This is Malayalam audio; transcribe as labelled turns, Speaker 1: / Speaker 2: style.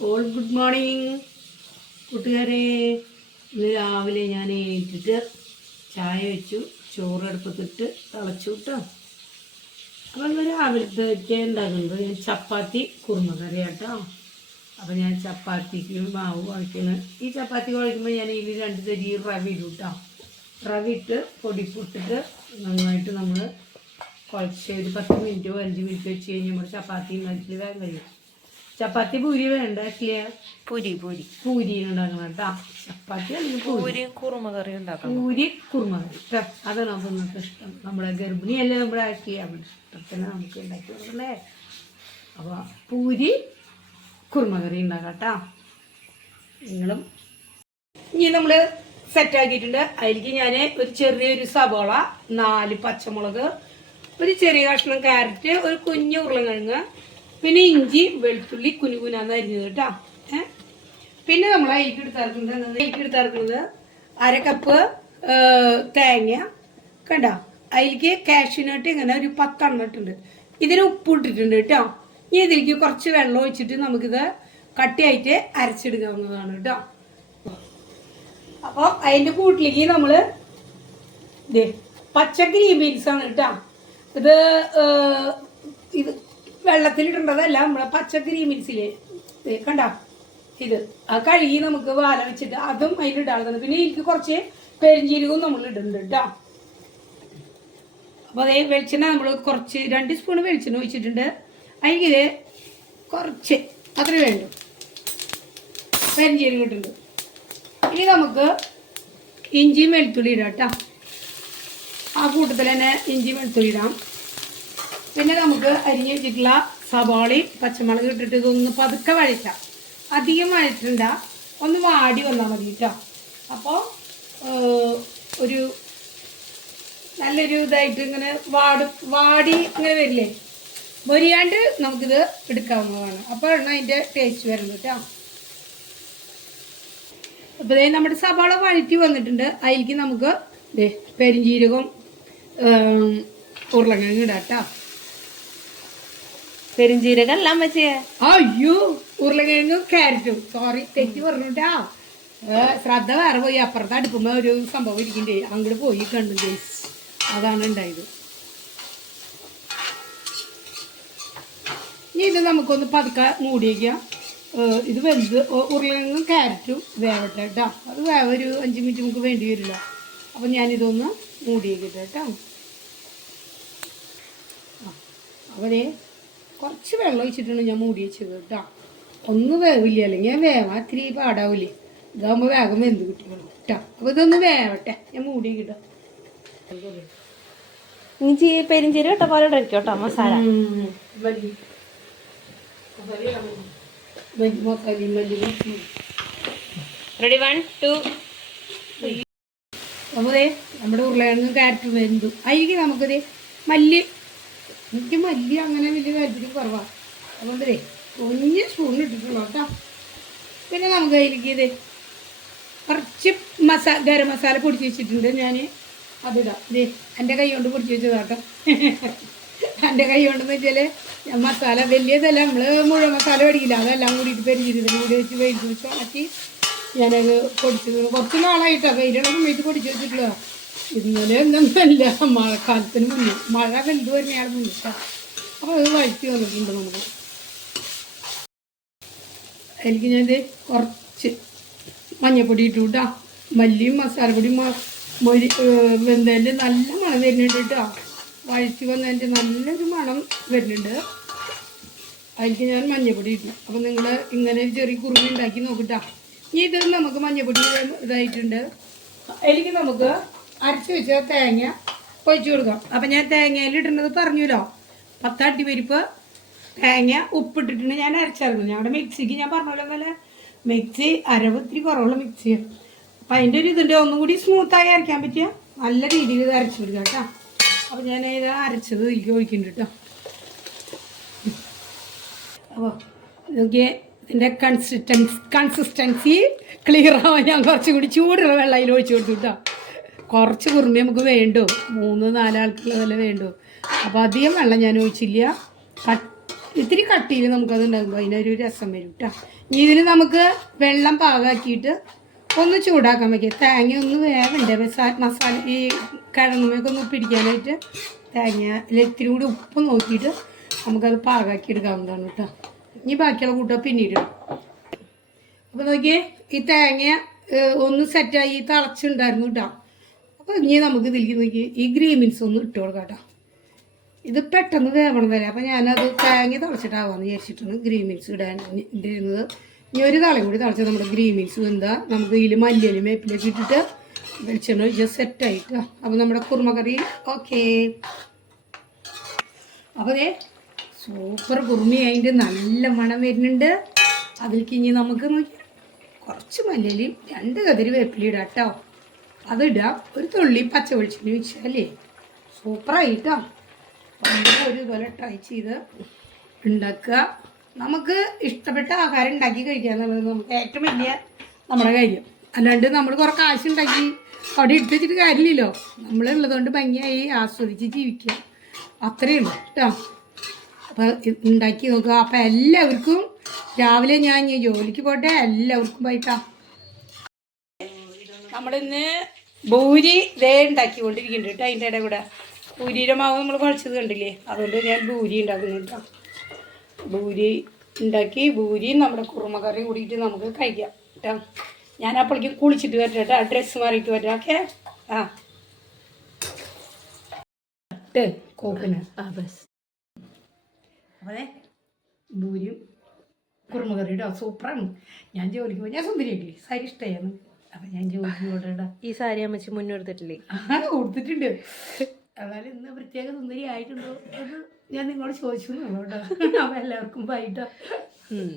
Speaker 1: ഓൾ ഗുഡ് മോർണിംഗ് കൂട്ടുകാരെ. ഇന്ന് രാവിലെ ഞാൻ എണീറ്റിട്ട് ചായ വെച്ചു ചോറ് അടുപ്പത്തിട്ട് തിളച്ചു കേട്ടോ അപ്പം ഇന്ന് രാവിലത്തെ ഉണ്ടാക്കുന്നത് ഞാൻ ചപ്പാത്തി കുറുമക്കറി കേട്ടോ അപ്പം ഞാൻ ചപ്പാത്തിക്ക് മാവ് കുഴക്കുന്നത് ഈ ചപ്പാത്തി കുഴക്കുമ്പോൾ ഞാൻ ഇതിൽ രണ്ട് തരി റവ ഇടും കേട്ടോ റവ ഇട്ട് പൊടിപ്പിട്ടിട്ട് നന്നായിട്ട് നമ്മൾ കുഴച്ച് ഒരു പത്ത് മിനിറ്റോ അഞ്ച് മിനിറ്റ് വെച്ച് കഴിഞ്ഞാൽ നമ്മൾ ചപ്പാത്തി മനസ്സിൽ വേഗം കഴിയും. ചപ്പാത്തി പൂരി വേണ്ട ഇല്ല
Speaker 2: പൂരി പൂരി.
Speaker 1: പൂരി ഉണ്ടാക്കണം കേട്ടോ. ചപ്പാത്തി അല്ലെങ്കിൽ പൂരി?
Speaker 2: കുറുമ കറി ഉണ്ടാക്കാം
Speaker 1: പൂരി കുറുമ കറി. അതാണ് നമുക്ക് നിങ്ങൾക്ക് ഇഷ്ടം. നമ്മളെ ഗർഭിണിയല്ലേ നമ്മുടെ ആക്കി നമ്മുടെ ഇഷ്ടത്തിന് നമുക്ക് ഉണ്ടാക്കി കൊടുക്കണ്ടേ? അപ്പോൾ പൂരി കുറുമ കറി ഉണ്ടാക്കാം കേട്ടോ. നിങ്ങളും ഇനി നമ്മൾ സെറ്റ് ആക്കിയിട്ടുണ്ട്. അതിലേക്ക് ഞാൻ ഒരു ചെറിയൊരു സവോള നാല് പച്ചമുളക് ഒരു ചെറിയ കഷ്ണം ക്യാരറ്റ് ഒരു കുഞ്ഞു ഉരുളക്കിഴങ്ങ് പിന്നെ ഇഞ്ചി വെളുത്തുള്ളി കുനുകുനാന്ന് അരിഞ്ഞത് കേട്ടോ. പിന്നെ നമ്മൾ അതിലേക്ക് എടുത്തിറക്കുന്നത് അര കപ്പ് തേങ്ങ. കണ്ടോ? അതിലേക്ക് കാഷ്യൂനട്ട് ഇങ്ങനെ ഒരു പത്തെണ്ണം ഇട്ടുണ്ട് ഇതിന് ഉപ്പ് ഇട്ടിട്ടുണ്ട് കേട്ടോ. ഇനി ഇതിലേക്ക് കുറച്ച് വെള്ളം ഒഴിച്ചിട്ട് നമുക്കിത് കട്ടിയായിട്ട് അരച്ചെടുക്കാവുന്നതാണ് കേട്ടോ. അപ്പോൾ അതിന്റെ കൂട്ടിലേക്ക് നമ്മൾ ഗ്രീൻ ബീൻസ് ആണ് കേട്ടോ. ഇത് ഇത് വെള്ളത്തിലിടേണ്ടതല്ല നമ്മളെ പച്ച ഗ്രീൻ കണ്ട? ഇത്. ആ കഴുകി നമുക്ക് വാല വെച്ചിട്ട് അതും അതിലിടാവുന്നതാണ് പിന്നെ എനിക്ക് കുറച്ച് പെരിഞ്ചീരകവും നമ്മൾ ഇടുന്നുണ്ട് കേട്ടോ അപ്പോൾ അതേ വെളിച്ചെണ്ണ നമ്മൾ കുറച്ച് രണ്ട് സ്പൂൺ വെളിച്ചെണ്ണ ഒഴിച്ചിട്ടുണ്ട്. അതിൽ കുറച്ച് അത്ര വേണ്ടു. പെരിഞ്ചീരകം ഇട്ടിട്ടുണ്ട്. ഇനി നമുക്ക് ഇഞ്ചിയും വെളുത്തുള്ളി ഇടാം കേട്ടോ ആ കൂട്ടത്തിൽ തന്നെ ഇഞ്ചി വെളുത്തുള്ളിടാം പിന്നെ നമുക്ക് അരിഞ്ഞ് വെച്ചിട്ടുള്ള സവാളയും പച്ചമുളക് ഇട്ടിട്ട് ഇതൊന്ന് പതുക്കെ വഴറ്റാം. അധികം വഴറ്റണ്ട. ഒന്ന് വാടി വന്നാൽ മതി കേട്ടോ അപ്പോൾ ഒരു നല്ലൊരു ഇതായിട്ട് ഇങ്ങനെ വാട് വാടി ഇങ്ങനെ വരില്ലേ? മൊരിയാണ്ട് നമുക്കിത് എടുക്കാവുന്നതാണ്. അപ്പോഴാണ് അതിന്റെ ടേസ്റ്റ് വരുന്നത് കേട്ടോ അപ്പോൾ ദേ നമ്മുടെ സവാള വഴറ്റി വന്നിട്ടുണ്ട്. അതിലേക്ക് നമുക്ക് ഏം, ഉരുളക്കിഴങ്ങ് ഇടാം കേട്ടോ
Speaker 2: പെരുംജീരകം എല്ലാം വെച്ചേ.
Speaker 1: അയ്യോ ഉരുളക്കിഴങ്ങും ക്യാരറ്റും. സോറി തെറ്റി പറഞ്ഞിട്ടാ. ശ്രദ്ധ വേറെ പോയി. അപ്പുറത്ത് അടുപ്പുമ്പോ ഒരു സംഭവം ഇരിക്കണ്ടേ. അങ്ങോട്ട് പോയി കണ്ടു ഗൈസ്. അതാണ് ഉണ്ടായത്. ഇനി ഇത് നമുക്കൊന്ന് പതുക്കെ മൂടിയേക്കാം ഇത് വെന്ത് ഉ- ഉരുളക്കിഴങ്ങും ക്യാരറ്റും വേവട്ടെ കേട്ടോ അത് വേവ ഒരു അഞ്ച് മിനിറ്റ് നമുക്ക് വേണ്ടി വരില്ല. അപ്പം ഞാനിതൊന്ന് മൂടി വയ്ക്കട്ടെ അവരെ കുറച്ച് വെള്ളം ഒഴിച്ചിട്ടാണ് ഞാൻ മൂടി വെച്ചത് കേട്ടോ. ഒന്ന് വേവില്ല അല്ലെങ്കിൽ ഞാൻ വേവാൻ ഇത്തിരി പാടാവില്ലേ? ഇതാകുമ്പോൾ വേഗം വെന്ത് കിട്ടിക്കോളും കേട്ടോ. അപ്പോൾ ഇതൊന്ന് വേവട്ടെ. ഞാൻ മൂടി കിട്ടാം
Speaker 2: ഇഞ്ചി പെരുംജീരകം ഇട്ട പോലെ ഇടായിരിക്കും കേട്ടോ മസാല. റെഡി വൺ ടു
Speaker 1: അപ്പോൾ നമ്മുടെ ഉരുളക്കിഴങ്ങ് ക്യാരറ്റ് വെന്തു. അതിലേക്ക് നമുക്കത് മല്ലി എനിക്ക് മല്ലി അങ്ങനെ വലിയ താല്പര്യം കുറവാണ് അതുകൊണ്ട് കുഞ്ഞ് സ്പൂൺ ഇട്ടിട്ടുള്ളൂ കേട്ടോ. പിന്നെ നമുക്ക് അതിലേക്ക് ഇത് കുറച്ച് മസാല ഗരം മസാല പൊടിച്ച് വെച്ചിട്ടുണ്ട്. ഞാൻ അതിടാം ദേ എന്റെ കൈ കൊണ്ട് പൊടിച്ച് വെച്ചതാട്ടോ എന്റെ കൈ കൊണ്ടെന്ന് വെച്ചാൽ മസാല വലിയതല്ല. നമ്മൾ മുഴുവൻ മസാല മേടിക്കില്ല. അതെല്ലാം കൂടിയിട്ട് പെരിഞ്ഞിരുന്നു കൂടി വെച്ച് വേവിച്ച് വെച്ച് ഉണക്കി ഞാനത് പൊടിച്ചത് കുറച്ച് നാളായിട്ടാണ് വെയിലുള്ള സമയത്ത് പൊടിച്ച് വെച്ചിട്ടുള്ള ഇന്നലെ ഒന്നല്ല മഴക്കാലത്തിന് മുന്നേ മഴ കണ്ടു തന്നെയാണ് മുന്നിട്ട അപ്പോൾ അത് വഴറ്റി വന്നിട്ടുണ്ട് നമുക്ക്. എനിക്ക് ഞാനിത് കുറച്ച് മഞ്ഞപ്പൊടി ഇട്ടു കേട്ടോ മല്ലിയും മസാലപ്പൊടിയും മൊരി വെന്തതിന്റെ നല്ല മണം വരുന്നുണ്ട് കേട്ടോ വഴറ്റി വന്നതിന്റെ നല്ലൊരു മണം വരുന്നുണ്ട്. അതിലേക്ക് ഞാൻ മഞ്ഞപ്പൊടി ഇട്ടു. അപ്പം നിങ്ങൾ ഇങ്ങനെ ചെറിയ കുറുമി ഉണ്ടാക്കി നോക്കിട്ടാ ഇനി ഇത് നമുക്ക് മഞ്ഞപ്പൊടി ഇതായിട്ടുണ്ട്. അതിലേക്ക് നമുക്ക് അരച്ച് വെച്ച തേങ്ങ ഒഴിച്ചു കൊടുക്കാം. അപ്പം ഞാൻ തേങ്ങയിൽ ഇടുന്നത് പറഞ്ഞല്ലോ. പത്താട്ടി പരിപ്പ് തേങ്ങ ഉപ്പിട്ടിട്ടുണ്ട് ഞാൻ അരച്ചിറങ്ങും ഞങ്ങളുടെ മിക്സിക്ക് ഞാൻ പറഞ്ഞല്ലോ നല്ല മിക്സി അരവ് ഇത്തിരി കുറവുള്ള മിക്സിയാണ് അപ്പം അതിന്റെ ഒരു ഇതിന്റെ ഒന്നും കൂടി സ്മൂത്തായി അരയ്ക്കാൻ പറ്റിയ നല്ല രീതിയിൽ ഇത് അരച്ചു കൊടുക്കാം കേട്ടോ. അപ്പം ഞാൻ ഇത് അരച്ചത് എനിക്ക് ഒഴിക്കുന്നുണ്ട് കേട്ടോ. അപ്പോൾ നോക്കിയേ ഇതിന്റെ കൺസിസ്റ്റൻസ് കൺസിസ്റ്റൻസി ക്ലിയർ ആവാൻ ഞാൻ കുറച്ചും കൂടി ചൂടുള്ള വെള്ളം അതിൽ ഒഴിച്ചു കൊടുത്തു കേട്ടോ. കുറച്ച് കുറുമി നമുക്ക് വേണ്ടു. മൂന്ന് നാലാൾക്കുള്ള വില വേണ്ടു. അപ്പോൾ അധികം വെള്ളം ഞാൻ ഒഴിച്ചില്ല. ഇത്തിരി കട്ടിയിൽ നമുക്കത് ഉണ്ടാകുമ്പോൾ അതിനൊരു രസം വരും കേട്ടോ ഇതിൽ നമുക്ക് വെള്ളം പാകാക്കിയിട്ട് ഒന്ന് ചൂടാക്കാൻ വയ്ക്കുക തേങ്ങ ഒന്ന് വേവണ്ടേ? മസാല ഈ കിഴങ്ങുമൊക്കെ ഒന്ന് പിടിക്കാനായിട്ട് തേങ്ങ ഇത്തിരി കൂടി ഉപ്പ് നോക്കിയിട്ട് നമുക്കത് പാകാക്കി എടുക്കാവുന്നതാണ് കേട്ടോ ഇനി ബാക്കിയുള്ള കൂട്ടം പിന്നീട് അപ്പോൾ നോക്കിയേ ഈ തേങ്ങ ഒന്ന് സെറ്റായി തിളച്ചുണ്ടായിരുന്നു കേട്ടോ അപ്പോൾ ഇനി നമുക്ക് ഇതിലേക്ക് ഈ ഗ്രീൻ മിൻസ് ഒന്ന് ഇട്ട് കൊടുക്കാം കേട്ടോ ഇത് പെട്ടെന്ന് വേവണം വരെ. അപ്പോൾ ഞാനത് തേങ്ങ തിളച്ചിട്ടാവാന്ന് വിചാരിച്ചിട്ടാണ് ഗ്രീൻ ബീൻസ് ഇടാൻ ഇട്ടിരുന്നത്. ഇനി ഒരു തളയും കൂടി തിളച്ചാൽ നമ്മുടെ ഗ്രീൻ ബീൻസ് എന്താ? നമുക്ക് ഇതിൽ മല്ലിയിലും മേപ്പിലേക്ക് ഇട്ടിട്ട് വെളിച്ചെണ്ണ ഒഴിച്ച് സെറ്റായിട്ട് അപ്പോൾ നമ്മുടെ കുറുമക്കറി ഓക്കേ. അപ്പോൾ ദേ സൂപ്പർ അതിന്റെ നല്ല മണം വരുന്നുണ്ട്. അതിലേക്ക് ഇനി നമുക്ക് നോക്കി കുറച്ച് മല്ലിയിലും രണ്ട് കതിരി വേപ്പിലിടാം കേട്ടോ അതിടാം. ഒരു തുള്ളി പച്ച വെളിച്ചെണ്ണ ഒഴിച്ചാലേ സൂപ്പറായിട്ടോ. ഒരു ഇതുപോലെ ട്രൈ ചെയ്ത് ഉണ്ടാക്കുക. നമുക്ക് ഇഷ്ടപ്പെട്ട ആഹാരം ഉണ്ടാക്കി കഴിക്കുക എന്നുള്ളത് നമുക്ക് ഏറ്റവും വലിയ നമ്മുടെ കാര്യം. അല്ലാണ്ട് നമ്മൾ കുറേ കാശ് ഉണ്ടാക്കി അവിടെ ഇട്ട് വെച്ചിട്ട് കാര്യമില്ലല്ലോ. നമ്മളുള്ളതുകൊണ്ട് ഭംഗിയായി ആസ്വദിച്ച് ജീവിക്കുക. അത്രയേ ഉള്ളൂ കേട്ടോ. അപ്പോൾ ഉണ്ടാക്കി നോക്കുക. അപ്പോൾ എല്ലാവർക്കും രാവിലെ ഞാൻ ജോലിക്ക് പോട്ടെ. എല്ലാവർക്കും പോയിട്ടാ നമ്മളിന്ന് ഭൂരി ദേ ഉണ്ടാക്കിക്കൊണ്ടിരിക്കുന്നുണ്ട് കേട്ടോ അതിന്റെ ഇടയിൽ കൂടെ. ഭൂരിയുടെ മാവ് നമ്മൾ കുഴച്ചത് കണ്ടില്ലേ? അതുകൊണ്ട് ഞാൻ ഭൂരി ഉണ്ടാക്കുന്നുണ്ട് ഭൂരി ഉണ്ടാക്കി ഭൂരിയും നമ്മുടെ കുറുമ കറിയും കൂടിയിട്ട് നമുക്ക് കഴിക്കാം കേട്ടോ. ഞാൻ അപ്പോഴേക്കും കുളിച്ചിട്ട് വരട്ടെ കേട്ടോ. ഡ്രസ്സ് മാറിയിട്ട് വരാം ഓക്കെ? ആ. ഇട്ട് കോപ്പിന്.
Speaker 2: ആ ബസ്.
Speaker 1: അതെ ഭൂരിയും കുറുമകറി ഇടാം സൂപ്പറാണ്. ഞാൻ ജോലിക്ക് പോയി. ഞാൻ സുന്ദരിയല്ലേ സാരി ഇഷ്ടമായിരുന്നു. അപ്പം ഞാൻ ജോലിക്ക്
Speaker 2: ഈ സാരി അമ്മച്ചി മുന്നെടുത്തിട്ടില്ലേ
Speaker 1: ആ കൊടുത്തിട്ടുണ്ട് എന്നാലും ഇന്ന് പ്രത്യേക സുന്ദരി ആയിട്ടുണ്ടോ അത് ഞാൻ നിങ്ങളോട് ചോദിച്ചു എന്നുള്ളൂ കേട്ടോ. അപ്പം എല്ലാവർക്കും പോയിട്ടോ
Speaker 2: ഉം.